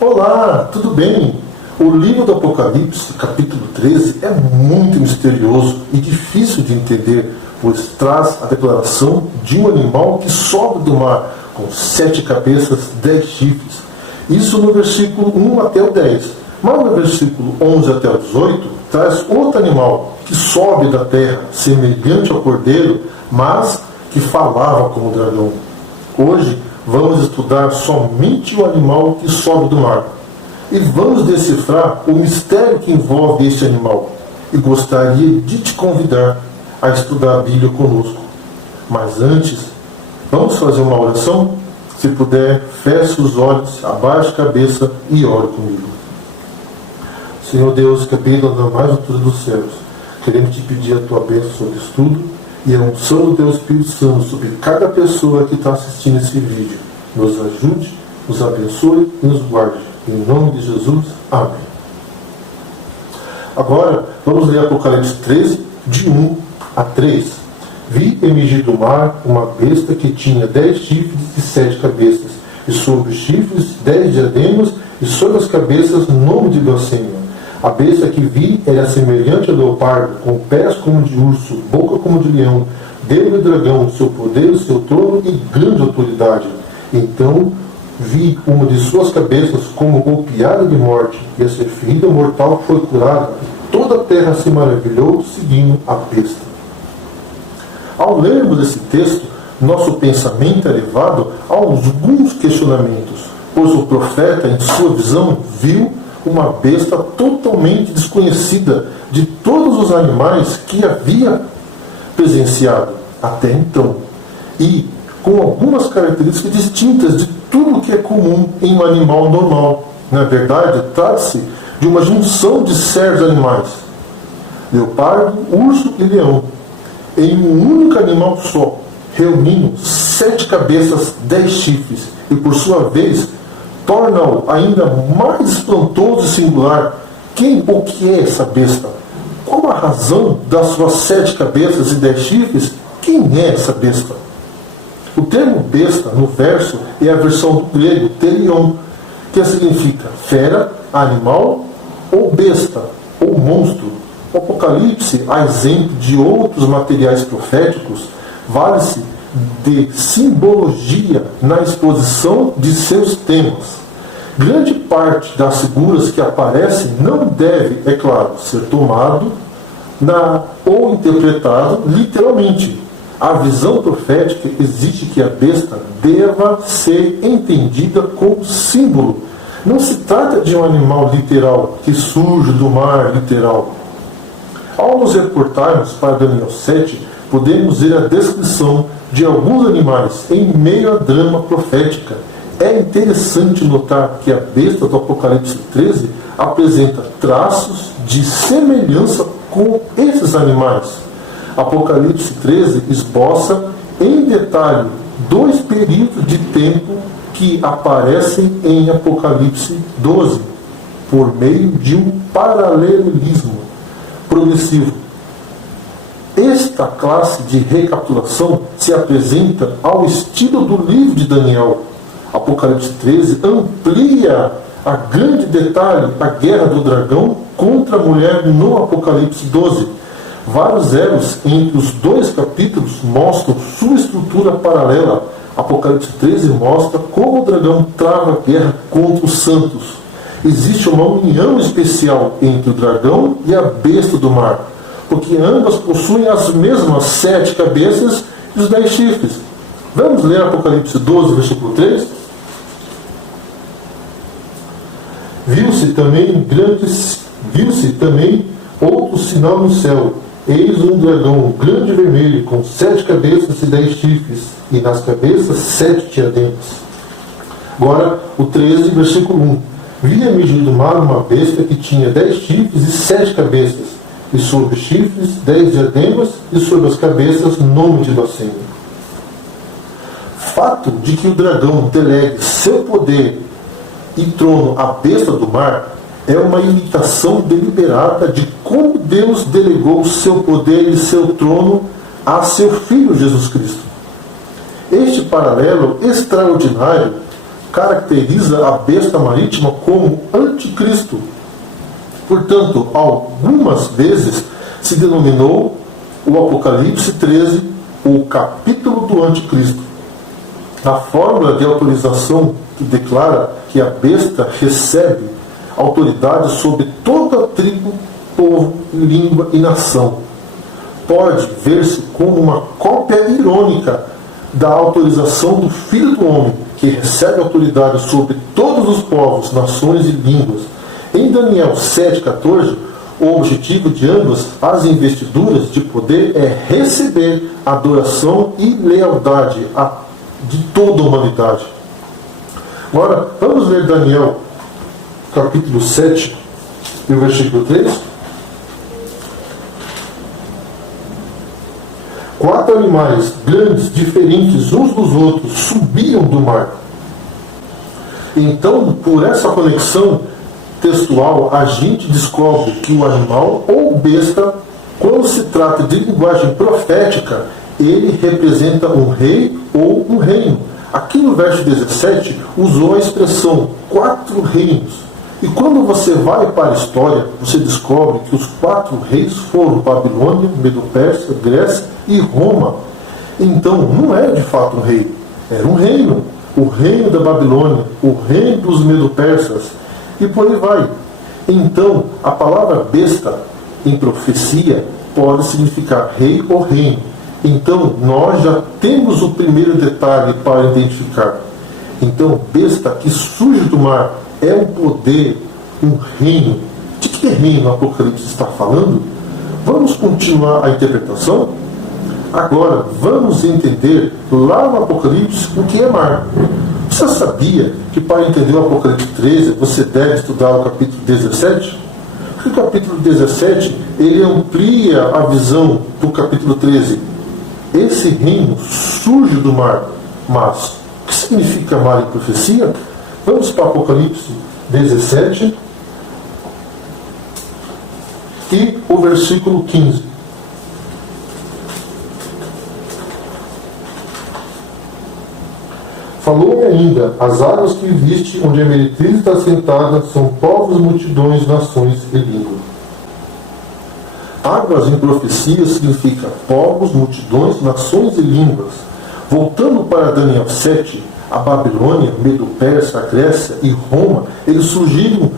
Olá, tudo bem? O livro do Apocalipse, capítulo 13, é muito misterioso e difícil de entender, pois traz a declaração de um animal que sobe do mar, com 7 cabeças, 10 chifres. Isso no versículo 1 até o 10. Mas no versículo 11 até o 18, traz outro animal que sobe da terra, semelhante ao cordeiro, mas que falava como dragão. Hoje vamos estudar somente o animal que sobe do mar. E vamos decifrar o mistério que envolve este animal. E gostaria de te convidar a estudar a Bíblia conosco. Mas antes, vamos fazer uma oração? Se puder, feche os olhos, abaixe a cabeça e ore comigo. Senhor Deus, que habita na mais altura dos céus, queremos te pedir a tua bênção sobre o estudo e a unção do teu Espírito Santo sobre cada pessoa que está assistindo esse vídeo. Nos ajude, nos abençoe e nos guarde. Em nome de Jesus, amém. Agora, vamos ler Apocalipse 13, de 1 a 3. Vi emergir do mar uma besta que tinha 10 chifres e 7 cabeças, e sobre os chifres 10 diademas, e sobre as cabeças nome de blasfêmia. A besta que vi era semelhante a leopardo, com pés como de urso, boca como de leão, dedo de dragão, seu poder, seu trono e grande autoridade. Então vi uma de suas cabeças como golpeada de morte, e a sua ferida mortal foi curada, e toda a terra se maravilhou seguindo a besta. Ao lermos esse texto, nosso pensamento é levado a alguns questionamentos, pois o profeta, em sua visão, viu uma besta totalmente desconhecida de todos os animais que havia presenciado até então, e com algumas características distintas de tudo que é comum em um animal normal. Na verdade, trata-se de uma junção de certos animais: leopardo, urso e leão, em um único animal só, reunindo 7 cabeças, 10 chifres, e por sua vez torna-o ainda mais espantoso e singular. Quem ou que é essa besta? Qual a razão das suas 7 cabeças e 10 chifres? Quem é essa besta? O termo besta no verso é a versão do grego terion, que significa fera, animal ou besta ou monstro. O Apocalipse, a exemplo de outros materiais proféticos, vale-se de simbologia na exposição de seus temas. Grande parte das figuras que aparecem não deve, é claro, ser tomado ou interpretado literalmente. A visão profética exige que a besta deva ser entendida como símbolo. Não se trata de um animal literal que surge do mar literal. Ao nos reportarmos para Daniel 7, podemos ver a descrição de alguns animais em meio à drama profética. É interessante notar que a besta do Apocalipse 13 apresenta traços de semelhança com esses animais. Apocalipse 13 esboça em detalhe 2 períodos de tempo que aparecem em Apocalipse 12, por meio de um paralelismo progressivo. Esta classe de recapitulação se apresenta ao estilo do livro de Daniel. Apocalipse 13 amplia a grande detalhe a guerra do dragão contra a mulher no Apocalipse 12. Vários elos entre os 2 capítulos mostram sua estrutura paralela. Apocalipse 13 mostra como o dragão trava a guerra contra os santos. Existe uma união especial entre o dragão e a besta do mar, porque ambas possuem as mesmas 7 cabeças e os 10 chifres. Vamos ler Apocalipse 12, versículo 3? Viu-se também outro sinal no céu. Eis um dragão grande e vermelho, com 7 cabeças e 10 chifres, e nas cabeças 7 diademas. Agora, o 13, versículo 1. Vi emergir do mar uma besta que tinha 10 chifres e 7 cabeças, e sobre os chifres 10 diademas, e sobre as cabeças nome de blasfêmia. Fato de que o dragão delegue seu poder e trono à besta do mar é uma imitação deliberada de como Deus delegou seu poder e seu trono a seu Filho Jesus Cristo. Este paralelo extraordinário caracteriza a besta marítima como anticristo. Portanto, algumas vezes se denominou o Apocalipse 13 o capítulo do anticristo. A fórmula de autorização que declara que a besta recebe autoridade sobre toda a tribo, povo, língua e nação pode ver-se como uma cópia irônica da autorização do Filho do Homem, que recebe autoridade sobre todos os povos, nações e línguas. Em Daniel 7,14, o objetivo de ambas as investiduras de poder é receber adoração e lealdade de toda a humanidade. Agora, vamos ler Daniel, capítulo 7, e o versículo 3. 4 animais grandes, diferentes uns dos outros, subiam do mar. Então, por essa conexão textual, a gente descobre que o animal ou besta, quando se trata de linguagem profética, ele representa um rei ou um reino. Aqui no verso 17, usou a expressão 4 reinos. E quando você vai para a história, você descobre que os 4 reis foram Babilônia, Medo-Pérsia, Grécia e Roma. Então, não era de fato um rei, era um reino. O reino da Babilônia, o reino dos Medo-Persas, e por aí vai. Então, a palavra besta, em profecia, pode significar rei ou reino. Então, nós já temos o primeiro detalhe para identificar. Então, besta que surge do mar é um poder, um reino. De que reino o Apocalipse está falando? Vamos continuar a interpretação? Agora, vamos entender lá no Apocalipse o que é mar. Você sabia que para entender o Apocalipse 13 você deve estudar o capítulo 17? Porque o capítulo 17 ele amplia a visão do capítulo 13. Esse reino surge do mar. Mas o que significa mar em profecia? Vamos para o Apocalipse 17 e o versículo 15. Falou-me ainda, as águas que viste, onde a meretriz está sentada, são povos, multidões, nações e línguas. Águas em profecia significa povos, multidões, nações e línguas. Voltando para Daniel 7, a Babilônia, Medo-Pérsia, a Grécia e Roma, eles surgiram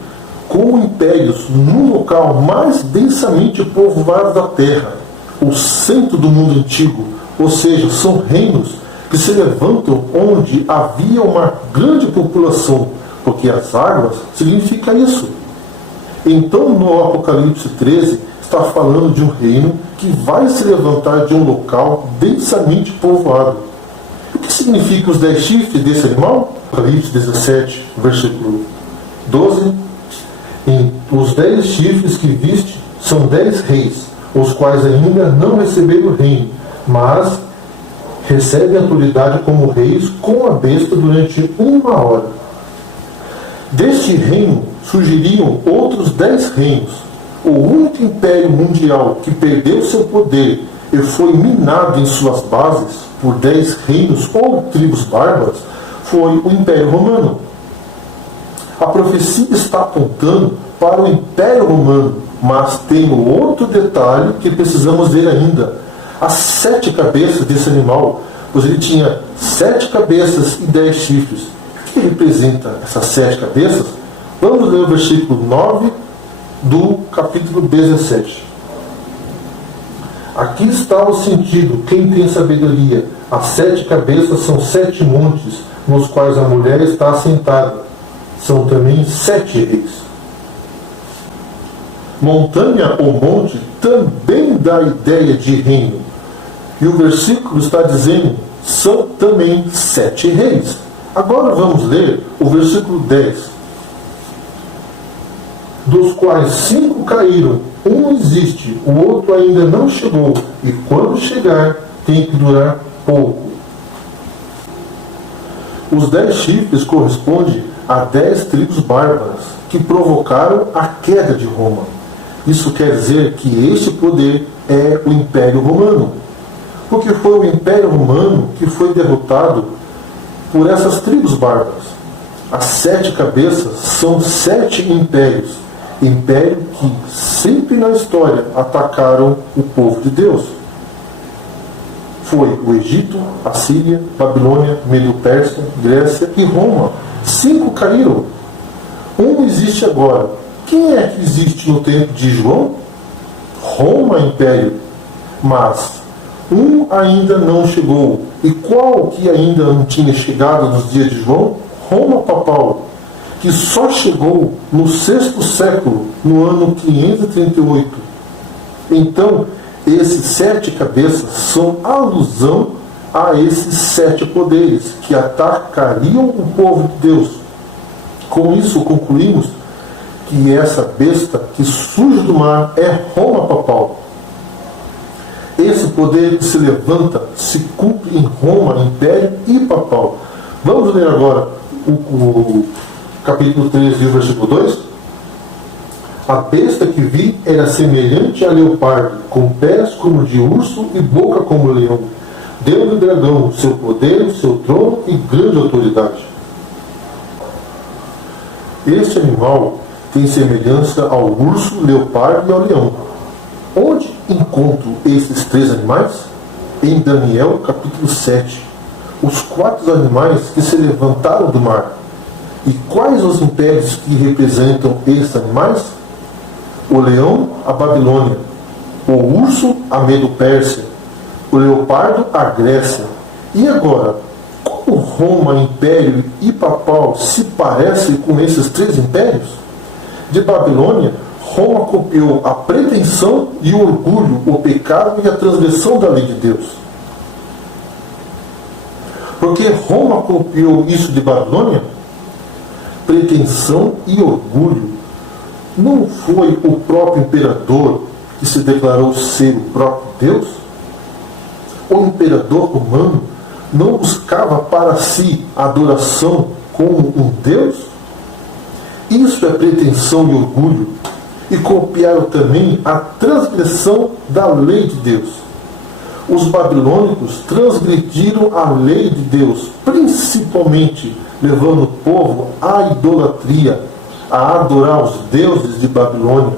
como impérios no local mais densamente povoado da terra, o centro do mundo antigo, ou seja, são reinos que se levantam onde havia uma grande população, porque as águas significa isso. Então, no Apocalipse 13, está falando de um reino que vai se levantar de um local densamente povoado. O que significa os 10 chifres desse animal? Apocalipse 17, versículo 12. Os 10 chifres que viste são 10 reis, os quais ainda não receberam o reino, mas recebem autoridade como reis com a besta durante 1 hora. Deste reino surgiriam outros 10 reinos. O único império mundial que perdeu seu poder e foi minado em suas bases por 10 reinos ou tribos bárbaras foi o Império Romano. A profecia está apontando para o Império Romano, mas tem um outro detalhe que precisamos ver ainda. As 7 cabeças desse animal, pois ele tinha 7 cabeças e 10 chifres. O que representa essas 7 cabeças? Vamos ler o versículo 9 do capítulo 17. Aqui está o sentido, quem tem sabedoria. As 7 cabeças são 7 montes, nos quais a mulher está assentada. São também 7 reis. Montanha ou monte também dá ideia de reino. E o versículo está dizendo, são também 7 reis. Agora vamos ler o versículo 10. Dos quais 5 caíram, um existe, o outro ainda não chegou, e quando chegar, tem que durar pouco. Os 10 chifres correspondem a 10 tribos bárbaras que provocaram a queda de Roma. Isso quer dizer que este poder é o Império Romano, porque foi o Império Romano que foi derrotado por essas tribos bárbaras. As 7 cabeças são 7 impérios. Império que sempre na história atacaram o povo de Deus. Foi o Egito, a Síria, Babilônia, Medo-Pérsia, Grécia e Roma. 5 caíram. Um existe agora. Quem é que existe no tempo de João? Roma, império. Mas um ainda não chegou. E qual que ainda não tinha chegado nos dias de João? Roma papal, que só chegou no 6º século, no ano 538. Então, esses 7 cabeças são alusão a esses 7 poderes que atacariam o povo de Deus. Com isso, concluímos que essa besta que surge do mar é Roma papal. Esse poder que se levanta se cumpre em Roma, império e papal. Vamos ler agora o capítulo 13, versículo 2. A besta que vi era semelhante a leopardo, com pés como de urso e boca como leão. Deu do dragão seu poder, seu trono e grande autoridade. Este animal tem semelhança ao urso, leopardo e ao leão. Onde encontro esses 3 animais? Em Daniel capítulo 7. Os 4 animais que se levantaram do mar. E quais os impérios que representam esses animais? O leão, a Babilônia. O urso, a Medo-Pérsia. O leopardo, a Grécia. E agora, como Roma, império e papal se parecem com esses 3 impérios? De Babilônia, Roma copiou a pretensão e o orgulho, o pecado e a transgressão da lei de Deus. Porque Roma copiou isso de Babilônia? Pretensão e orgulho. Não foi o próprio imperador que se declarou ser o próprio Deus? O imperador romano não buscava para si a adoração como um Deus? Isso é pretensão e orgulho. E copiaram também a transgressão da lei de Deus. Os babilônicos transgrediram a lei de Deus, principalmente levando o povo à idolatria, a adorar os deuses de Babilônia.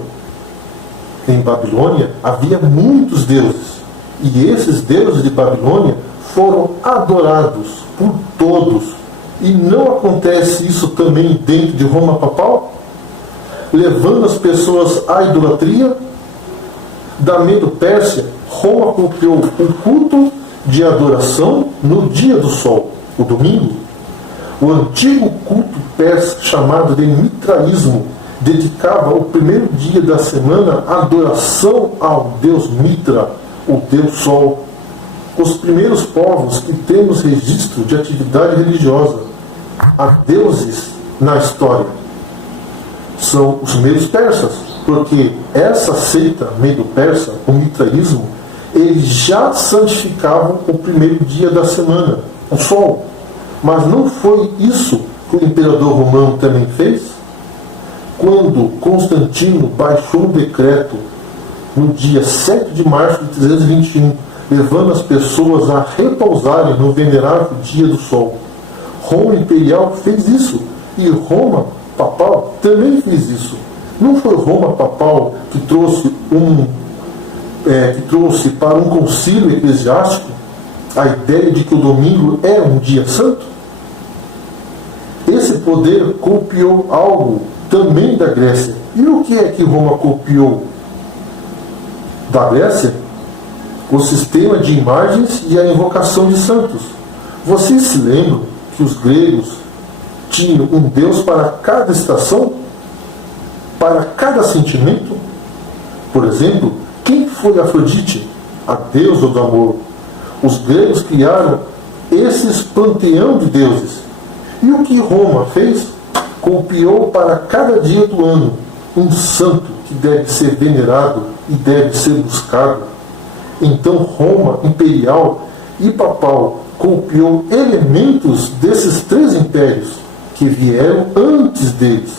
Em Babilônia havia muitos deuses, e esses deuses de Babilônia foram adorados por todos. E não acontece isso também dentro de Roma papal? Levando as pessoas à idolatria? Da Medo-Pérsia, Roma copiou o culto de adoração no dia do sol, o domingo. O antigo culto persa, chamado de mitraísmo, dedicava o primeiro dia da semana à adoração ao deus Mitra, o deus sol. Os primeiros povos que temos registro de atividade religiosa a deuses na história são os medos persas, porque essa seita medo-persa, o mitraísmo, eles já santificavam o primeiro dia da semana, o sol. Mas não foi isso que o imperador romano também fez? Quando Constantino baixou um decreto no dia 7 de março de 321, levando as pessoas a repousarem no venerável dia do sol. Roma imperial fez isso, e Roma papal também fez isso. Não foi Roma papal que trouxe para um concílio eclesiástico a ideia de que o domingo é um dia santo? Esse poder copiou algo também da Grécia. E o que é que Roma copiou da Grécia? O sistema de imagens e a invocação de santos. Vocês se lembram que os gregos tinham um Deus para cada estação? Para cada sentimento? Por exemplo, quem foi Afrodite? A deusa do amor. Os gregos criaram esses panteão de deuses. E o que Roma fez? Copiou para cada dia do ano um santo que deve ser venerado e deve ser buscado. Então Roma imperial e papal copiou elementos desses 3 impérios que vieram antes deles.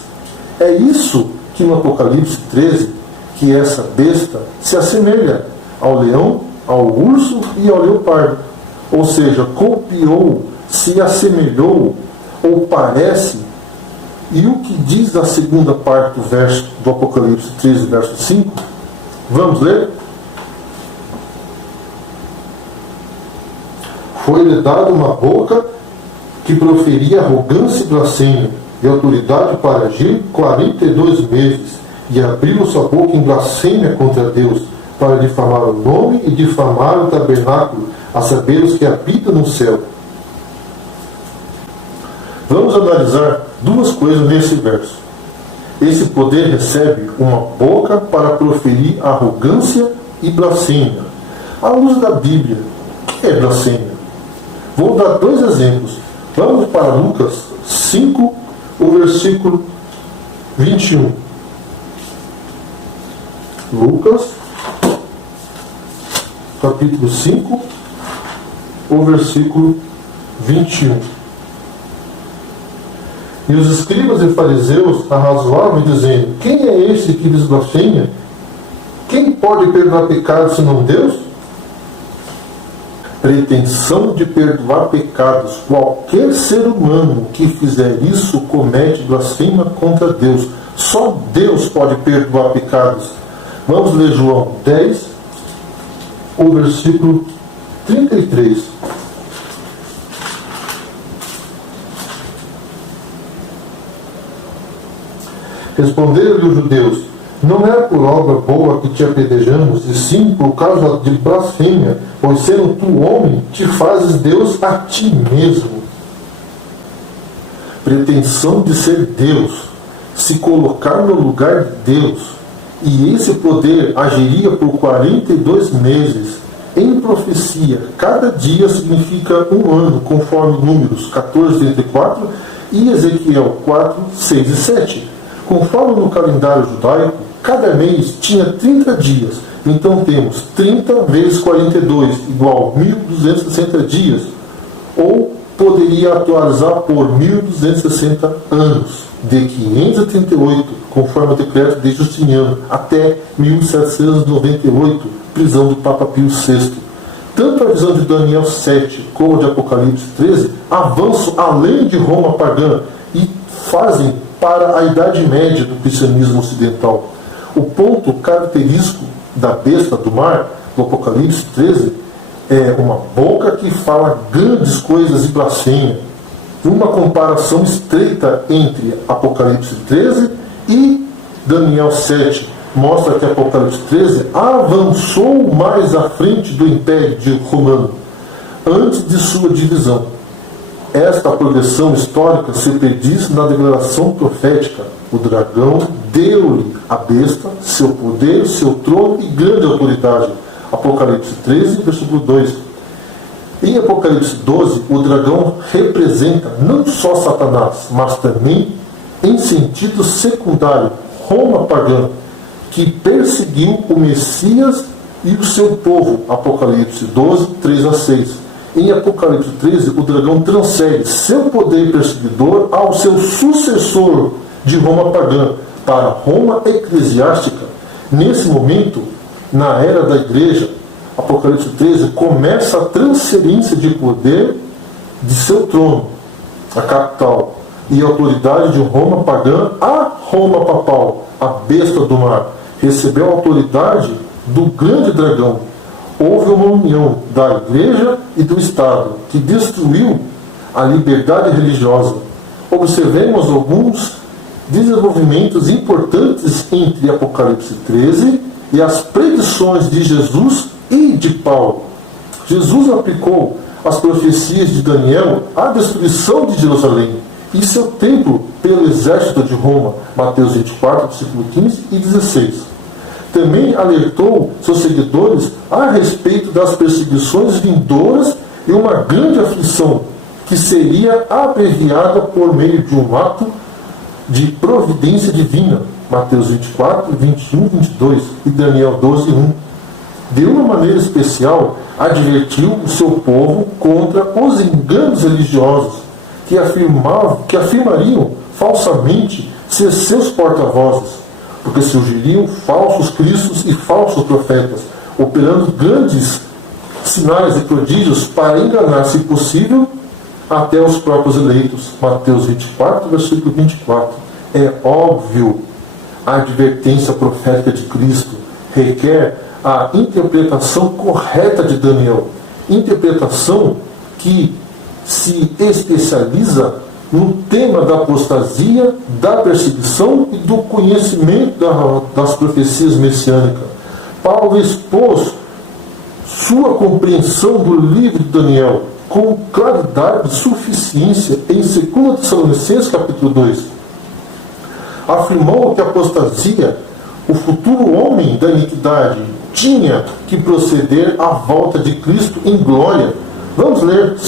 É isso que no Apocalipse 13, que essa besta se assemelha ao leão, ao urso e ao leopardo. Ou seja, copiou, se assemelhou ou parece E o que diz a segunda parte do Apocalipse 13, verso 5? Vamos ler? Foi-lhe dada uma boca que proferia arrogância e blasfêmia, e autoridade para agir 42 meses, e abriu sua boca em blasfêmia contra Deus, para difamar o nome e difamar o tabernáculo, a saber os que habitam no céu. Vamos analisar duas coisas nesse verso. Esse poder recebe uma boca para proferir arrogância e blasfêmia. À luz da Bíblia, o que é blasfêmia? Vou dar dois exemplos. Vamos para Lucas 5, o versículo 21. Lucas, capítulo 5, o versículo 21. E os escribas e fariseus arrazoavam, dizendo: quem é esse que lhes blasfema? Quem pode perdoar pecados senão Deus? Pretensão de perdoar pecados. Qualquer ser humano que fizer isso comete blasfema contra Deus. Só Deus pode perdoar pecados. Vamos ler João 10, o versículo 33. Responderam-lhe os judeus: não é por obra boa que te apedrejamos, e sim por causa de blasfêmia, pois sendo tu homem, te fazes Deus a ti mesmo. Pretensão de ser Deus, se colocar no lugar de Deus, e esse poder agiria por 42 meses. Em profecia, cada dia significa um ano, conforme Números 14, 34 e Ezequiel 4, 6 e 7. Conforme no calendário judaico, cada mês tinha 30 dias. Então temos 30 vezes 42, igual 1.260 dias. Ou poderia atualizar por 1.260 anos, de 538, conforme o decreto de Justiniano, até 1798, prisão do Papa Pio VI. Tanto a visão de Daniel 7 como a de Apocalipse 13 avançam além de Roma pagã e fazem para a Idade Média do cristianismo ocidental. O ponto característico da besta do mar, do Apocalipse 13, é uma boca que fala grandes coisas e blasfêmia. Uma comparação estreita entre Apocalipse 13 e Daniel 7 mostra que Apocalipse 13 avançou mais à frente do Império Romano, antes de sua divisão. Esta progressão histórica se perdiz na declaração profética. O dragão deu-lhe à besta seu poder, seu trono e grande autoridade. Apocalipse 13, versículo 2. Em Apocalipse 12, o dragão representa não só Satanás, mas também, em sentido secundário, Roma pagã, que perseguiu o Messias e o seu povo. Apocalipse 12, 3 a 6. Em Apocalipse 13, o dragão transfere seu poder perseguidor ao seu sucessor de Roma pagã, para Roma eclesiástica. Nesse momento, na era da igreja, Apocalipse 13 começa a transferência de poder de seu trono, a capital, e a autoridade de Roma pagã a Roma papal, a besta do mar. Recebeu a autoridade do grande dragão. Houve uma união da igreja e do Estado, que destruiu a liberdade religiosa. Observemos alguns desenvolvimentos importantes entre Apocalipse 13 e as predições de Jesus e de Paulo. Jesus aplicou as profecias de Daniel à destruição de Jerusalém e seu templo pelo exército de Roma, Mateus 24, versículo 15 e 16. Também alertou seus seguidores a respeito das perseguições vindouras e uma grande aflição que seria abreviada por meio de um ato de providência divina. Mateus 24, 21, 22 e Daniel 12, 1. De uma maneira especial, advertiu o seu povo contra os enganos religiosos que afirmariam falsamente ser seus porta-vozes, porque surgiriam falsos cristos e falsos profetas, operando grandes sinais e prodígios para enganar, se possível, até os próprios eleitos. Mateus 24, versículo 24. É óbvio, a advertência profética de Cristo requer a interpretação correta de Daniel. Interpretação que se especializa no tema da apostasia, da perseguição e do conhecimento das profecias messiânicas. Paulo expôs sua compreensão do livro de Daniel com claridade e suficiência em 2 Tessalonicenses capítulo 2. Afirmou que a apostasia, o futuro homem da iniquidade, tinha que proceder à volta de Cristo em glória. Vamos ler 2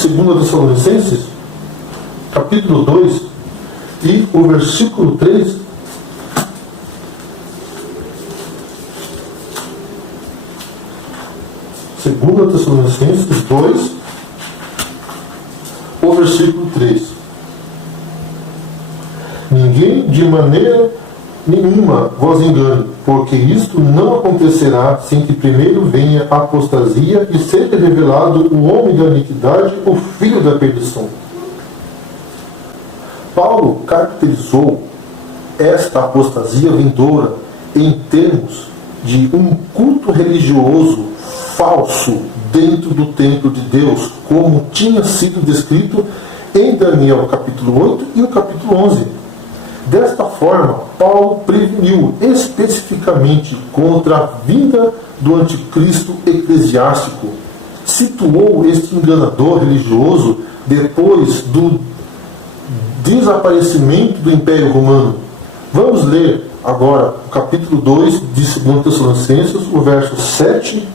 Tessalonicenses capítulo 2 e o versículo 3. Segunda Tessalonicenses 2, o versículo 3. Ninguém de maneira nenhuma vos engane, porque isto não acontecerá sem que primeiro venha a apostasia e seja revelado o homem da iniquidade, o filho da perdição. Paulo caracterizou esta apostasia vindoura em termos de um culto religioso falso dentro do templo de Deus, como tinha sido descrito em Daniel capítulo 8 e o capítulo 11. Desta forma, Paulo preveniu especificamente contra a vinda do anticristo eclesiástico. Situou este enganador religioso depois do desaparecimento do Império Romano. Vamos ler agora o capítulo 2 de 2 Tessalonicenses, o verso 7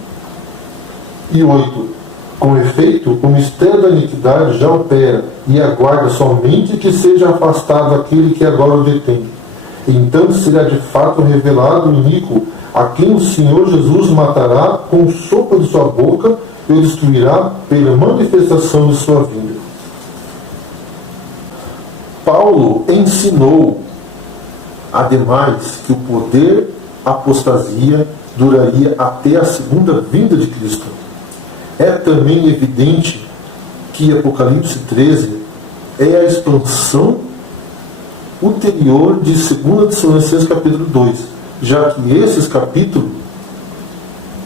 e 8. Com efeito, o mistério da iniquidade já opera, e aguarda somente que seja afastado aquele que agora o detém. Então será de fato revelado o iníquo, a quem o Senhor Jesus matará com o sopro de sua boca e o destruirá pela manifestação de sua vinda. Paulo ensinou, ademais, que o poder apostasia duraria até a segunda vinda de Cristo. É também evidente que Apocalipse 13 é a expansão ulterior de 2 Tessalonicenses capítulo 2, já que esses capítulos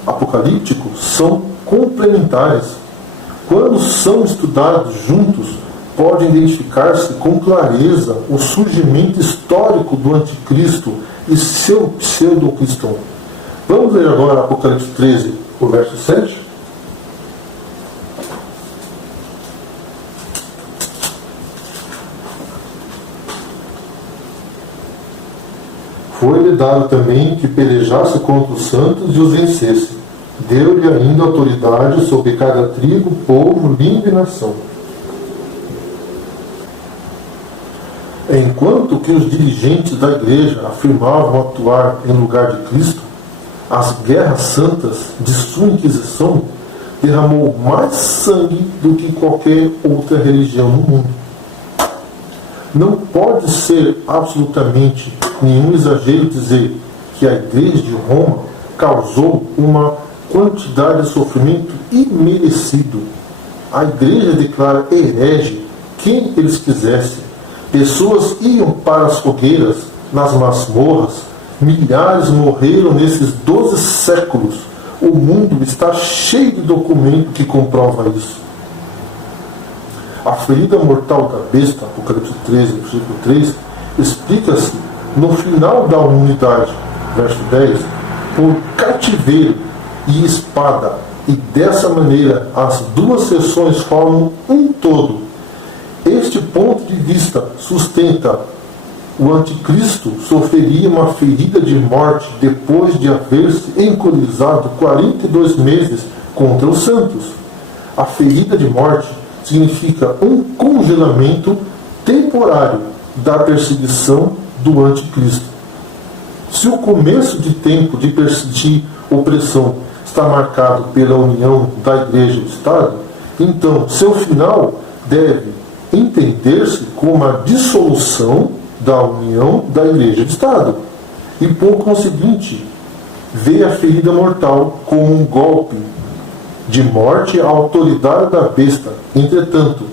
apocalípticos são complementares. Quando são estudados juntos, pode identificar-se com clareza o surgimento histórico do anticristo e seu pseudo-cristão. Vamos ler agora Apocalipse 13, o verso 7. Foi-lhe dado também que pelejasse contra os santos e os vencesse. Deu-lhe ainda autoridade sobre cada tribo, povo, língua e nação. Enquanto que os dirigentes da igreja afirmavam atuar em lugar de Cristo, as guerras santas de sua Inquisição derramou mais sangue do que qualquer outra religião no mundo. Não pode ser absolutamente nenhum exagero dizer que a igreja de Roma causou uma quantidade de sofrimento imerecido. A igreja declara herege quem eles quisessem. Pessoas iam para as fogueiras, nas masmorras. Milhares morreram nesses 12 séculos. O mundo está cheio de documentos que comprovam isso. A ferida mortal da besta, Apocalipse 13, versículo 3, explica-se no final da unidade, verso 10, por cativeiro e espada, e dessa maneira as duas seções formam um todo. Este ponto de vista sustenta o anticristo sofreria uma ferida de morte depois de haver-se encolizado 42 meses contra os santos. A ferida de morte significa um congelamento temporário da perseguição do anticristo. Se o começo de tempo de persistir opressão está marcado pela união da igreja e do Estado, então seu final deve entender-se como a dissolução da união da igreja e do Estado. E por conseguinte, vê a ferida mortal como um golpe de morte à autoridade da besta. Entretanto,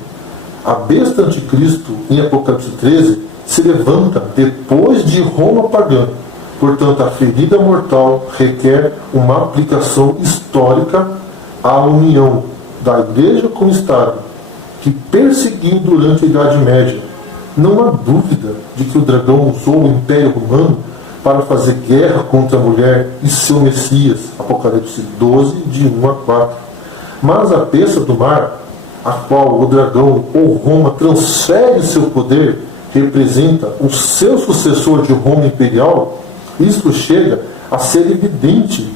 A besta anticristo, em Apocalipse 13, se levanta depois de Roma pagã. Portanto, a ferida mortal requer uma aplicação histórica à união da Igreja com o Estado, que perseguiu durante a Idade Média. Não há dúvida de que o dragão usou o Império Romano para fazer guerra contra a mulher e seu Messias, Apocalipse 12, de 1 a 4. Mas a besta do mar, a qual o dragão ou Roma transfere seu poder, representa o seu sucessor de Roma imperial. Isto chega a ser evidente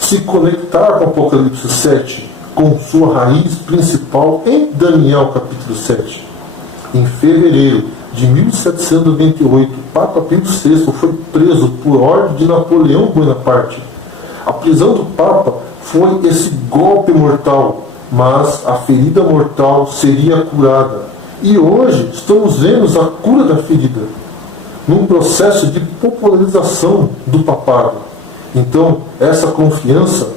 se conectar com Apocalipse 7, com sua raiz principal em Daniel capítulo 7. Em fevereiro de 1798, Papa Pio VI foi preso por ordem de Napoleão Bonaparte. A prisão do Papa foi esse golpe mortal, mas a ferida mortal seria curada. E hoje estamos vendo a cura da ferida, num processo de popularização do papado. Então, essa confiança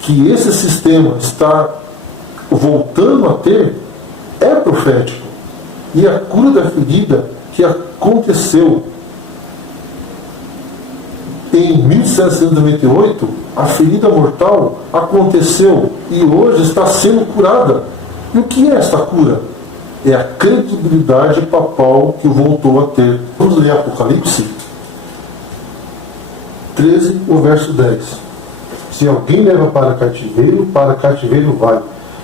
que esse sistema está voltando a ter é profético. E a cura da ferida que aconteceu em 1798, a ferida mortal aconteceu e hoje está sendo curada. E o que é esta cura? É a credibilidade papal que voltou a ter. Vamos ler Apocalipse 13, o verso 10. Se alguém leva para cativeiro vai.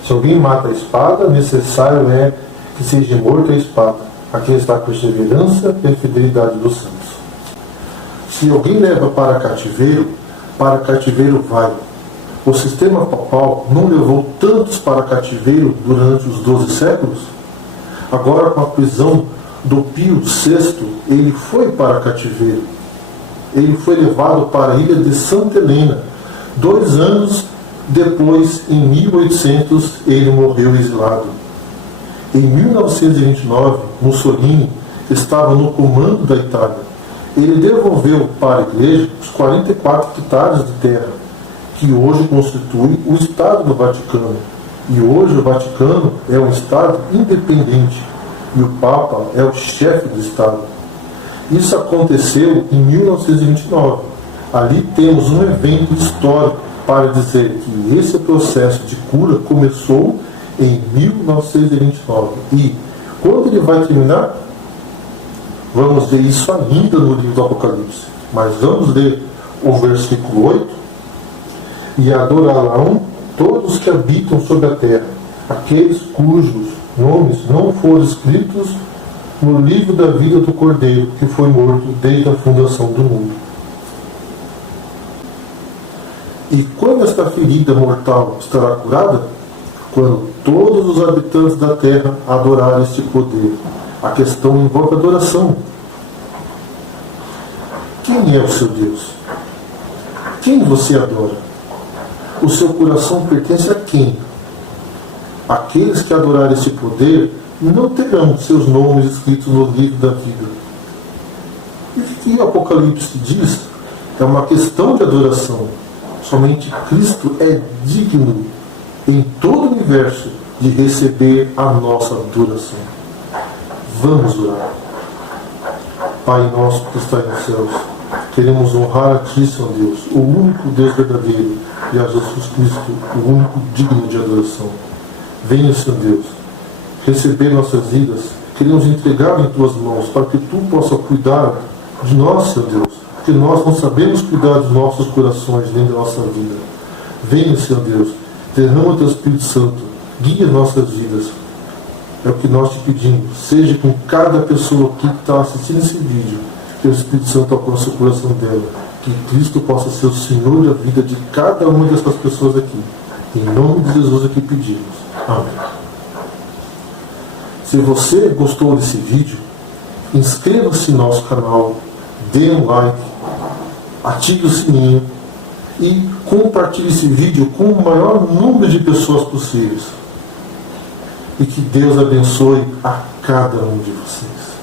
Se alguém mata a espada, necessário é que seja morto a espada. Aqui está a perseverança e a fidelidade dos santos. Se alguém leva para cativeiro vai. O sistema papal não levou tantos para cativeiro durante os 12 séculos? Agora, com a prisão do Pio VI, ele foi para cativeiro. Ele foi levado para a ilha de Santa Helena. 2 anos depois, em 1800, ele morreu exilado. Em 1929, Mussolini estava no comando da Itália. Ele devolveu para a igreja os 44 hectares de terra, que hoje constitui o Estado do Vaticano. E hoje o Vaticano é um Estado independente e o Papa é o chefe do Estado. Isso aconteceu em 1929. Ali temos um evento histórico para dizer que esse processo de cura começou em 1929. E quando ele vai terminar? Vamos ver isso ainda no livro do Apocalipse. Mas vamos ler o versículo 8. E adorarão todos que habitam sobre a terra, aqueles cujos nomes não foram escritos no livro da vida do Cordeiro, que foi morto desde a fundação do mundo. E quando esta ferida mortal estará curada? Quando todos os habitantes da terra adorarem este poder. A questão envolve adoração. Quem é o seu Deus? Quem você adora? O seu coração pertence a quem? Aqueles que adorarem esse poder não terão seus nomes escritos no livro da vida. E o que o Apocalipse diz? É uma questão de adoração. Somente Cristo é digno em todo o universo de receber a nossa adoração. Vamos orar. Pai nosso que está nos céus, queremos honrar a Ti, Senhor Deus, o único Deus verdadeiro, e a Jesus Cristo, o único digno de adoração. Venha, Senhor Deus, receber nossas vidas. Queremos entregar em Tuas mãos para que Tu possa cuidar de nós, Senhor Deus, porque nós não sabemos cuidar dos nossos corações nem da nossa vida. Venha, Senhor Deus, derrama Teu Espírito Santo, guia nossas vidas. É o que nós te pedimos. Seja com cada pessoa aqui que está assistindo esse vídeo, que o Espírito Santo alcance o coração dela, que Cristo possa ser o Senhor da vida de cada uma dessas pessoas aqui. Em nome de Jesus aqui pedimos. Amém. Se você gostou desse vídeo, inscreva-se no nosso canal, dê um like, ative o sininho e compartilhe esse vídeo com o maior número de pessoas possíveis. E que Deus abençoe a cada um de vocês.